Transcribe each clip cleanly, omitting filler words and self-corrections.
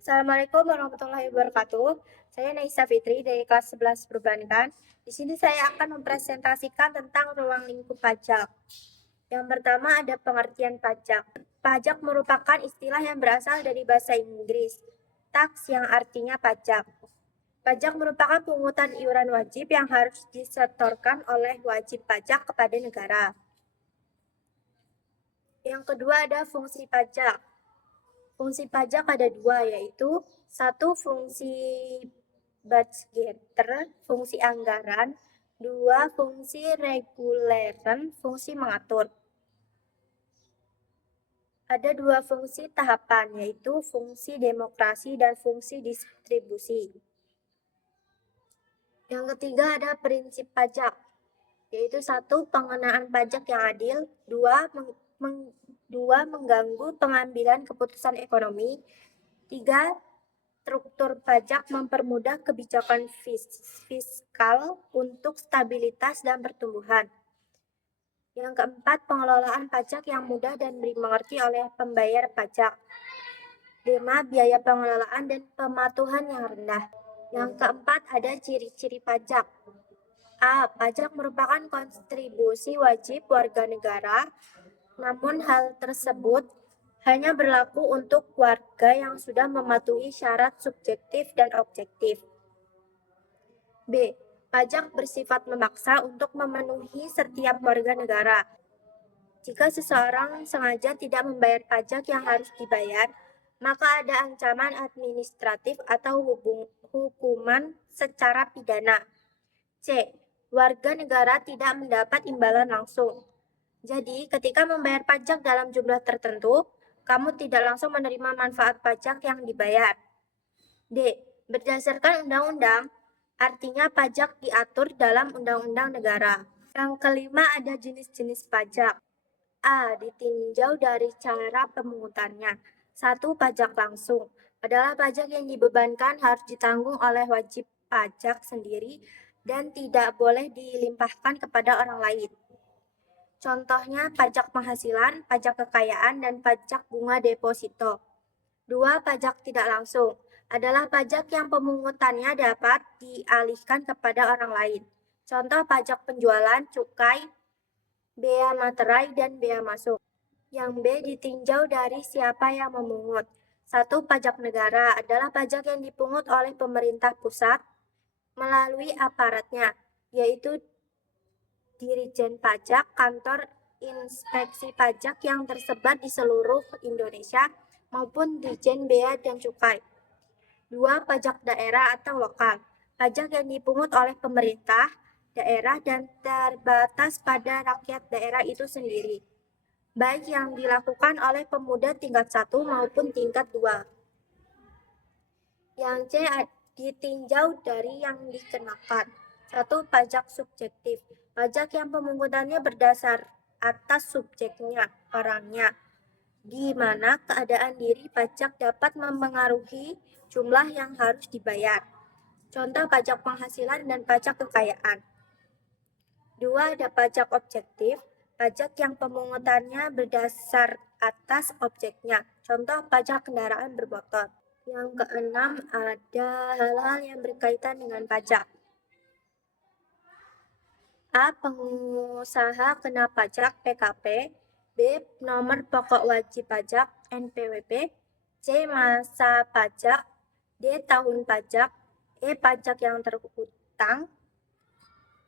Assalamualaikum warahmatullahi wabarakatuh. Saya Naisa Fitri dari kelas 11 Perbankan. Di sini saya akan mempresentasikan tentang ruang lingkup pajak. Yang pertama ada pengertian pajak. Pajak merupakan istilah yang berasal dari bahasa Inggris, tax yang artinya pajak. Pajak merupakan pungutan iuran wajib yang harus disetorkan oleh wajib pajak kepada negara. Yang kedua ada fungsi pajak. Fungsi pajak ada dua, yaitu satu fungsi budgeter, fungsi anggaran, dua fungsi reguleran, fungsi mengatur. Ada dua fungsi tahapan, yaitu fungsi demokrasi dan fungsi distribusi. Yang ketiga ada prinsip pajak, yaitu satu pengenaan pajak yang adil, dua mengganggu pengambilan keputusan ekonomi, tiga struktur pajak mempermudah kebijakan fiskal untuk stabilitas dan pertumbuhan. Yang keempat, pengelolaan pajak yang mudah dan dimengerti oleh pembayar pajak. 5. Biaya pengelolaan dan pematuhan yang rendah. Yang keempat, ada ciri-ciri pajak. A. Pajak merupakan kontribusi wajib warga negara, namun hal tersebut hanya berlaku untuk warga yang sudah mematuhi syarat subjektif dan objektif. B. Pajak bersifat memaksa untuk memenuhi setiap warga negara. Jika seseorang sengaja tidak membayar pajak yang harus dibayar, maka ada ancaman administratif atau hukuman secara pidana. C. Warga negara tidak mendapat imbalan langsung. Jadi, ketika membayar pajak dalam jumlah tertentu, kamu tidak langsung menerima manfaat pajak yang dibayar. D. Berdasarkan undang-undang, artinya pajak diatur dalam undang-undang negara. Yang kelima ada jenis-jenis pajak. A. Ditinjau dari cara pemungutannya. 1. Pajak langsung adalah pajak yang dibebankan harus ditanggung oleh wajib pajak sendiri dan tidak boleh dilimpahkan kepada orang lain. Contohnya pajak penghasilan, pajak kekayaan, dan pajak bunga deposito. 2. Pajak tidak langsung adalah pajak yang pemungutannya dapat dialihkan kepada orang lain. Contoh pajak penjualan, cukai, bea materai, dan bea masuk. Yang B. Ditinjau dari siapa yang memungut. 1. Pajak negara adalah pajak yang dipungut oleh pemerintah pusat melalui aparatnya, yaitu Dirijen Pajak, kantor inspeksi pajak yang tersebar di seluruh Indonesia, maupun Dijen Bea dan Cukai. 2. Pajak daerah atau lokal. Pajak yang dipungut oleh pemerintah daerah dan terbatas pada rakyat daerah itu sendiri, baik yang dilakukan oleh pemuda tingkat 1 maupun tingkat 2. Yang C. Ditinjau dari yang dikenakan. 1. Pajak subjektif. Pajak yang pemungutannya berdasar atas subjeknya, orangnya, di mana keadaan diri pajak dapat mempengaruhi jumlah yang harus dibayar. Contoh pajak penghasilan dan pajak kekayaan. 2. Ada pajak objektif, pajak yang pemungutannya berdasar atas objeknya. Contoh pajak kendaraan bermotor. Yang keenam ada hal-hal yang berkaitan dengan pajak. A. Pengusaha kena pajak PKP. B. Nomor pokok wajib pajak NPWP. C. Masa pajak. D. Tahun pajak. E. Pajak yang terhutang.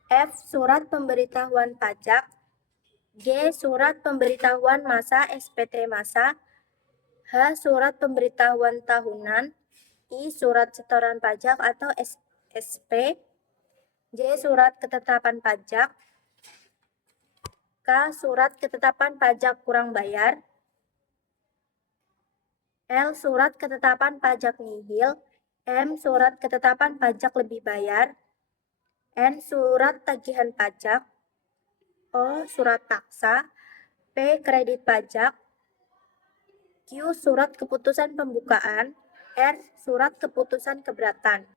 F. Surat pemberitahuan pajak. G. Surat pemberitahuan masa SPT masa. H. Surat pemberitahuan tahunan. I. Surat setoran pajak atau SP. J. Surat ketetapan pajak. K. Surat ketetapan pajak kurang bayar. L. Surat ketetapan pajak nihil. M. Surat ketetapan pajak lebih bayar. N. Surat tagihan pajak. O. Surat paksa. P. Kredit pajak. Q. Surat keputusan pembukaan. R. Surat keputusan keberatan.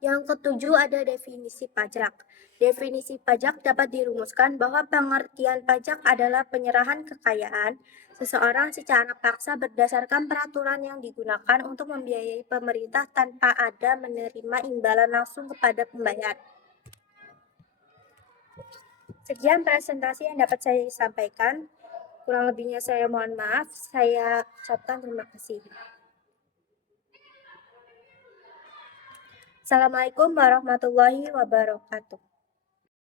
Yang ketujuh ada definisi pajak. Definisi pajak dapat dirumuskan bahwa pengertian pajak adalah penyerahan kekayaan seseorang secara paksa berdasarkan peraturan yang digunakan untuk membiayai pemerintah tanpa ada menerima imbalan langsung kepada pembayar. Sekian presentasi yang dapat saya sampaikan. Kurang lebihnya saya mohon maaf. Saya ucapkan terima kasih. Assalamualaikum warahmatullahi wabarakatuh.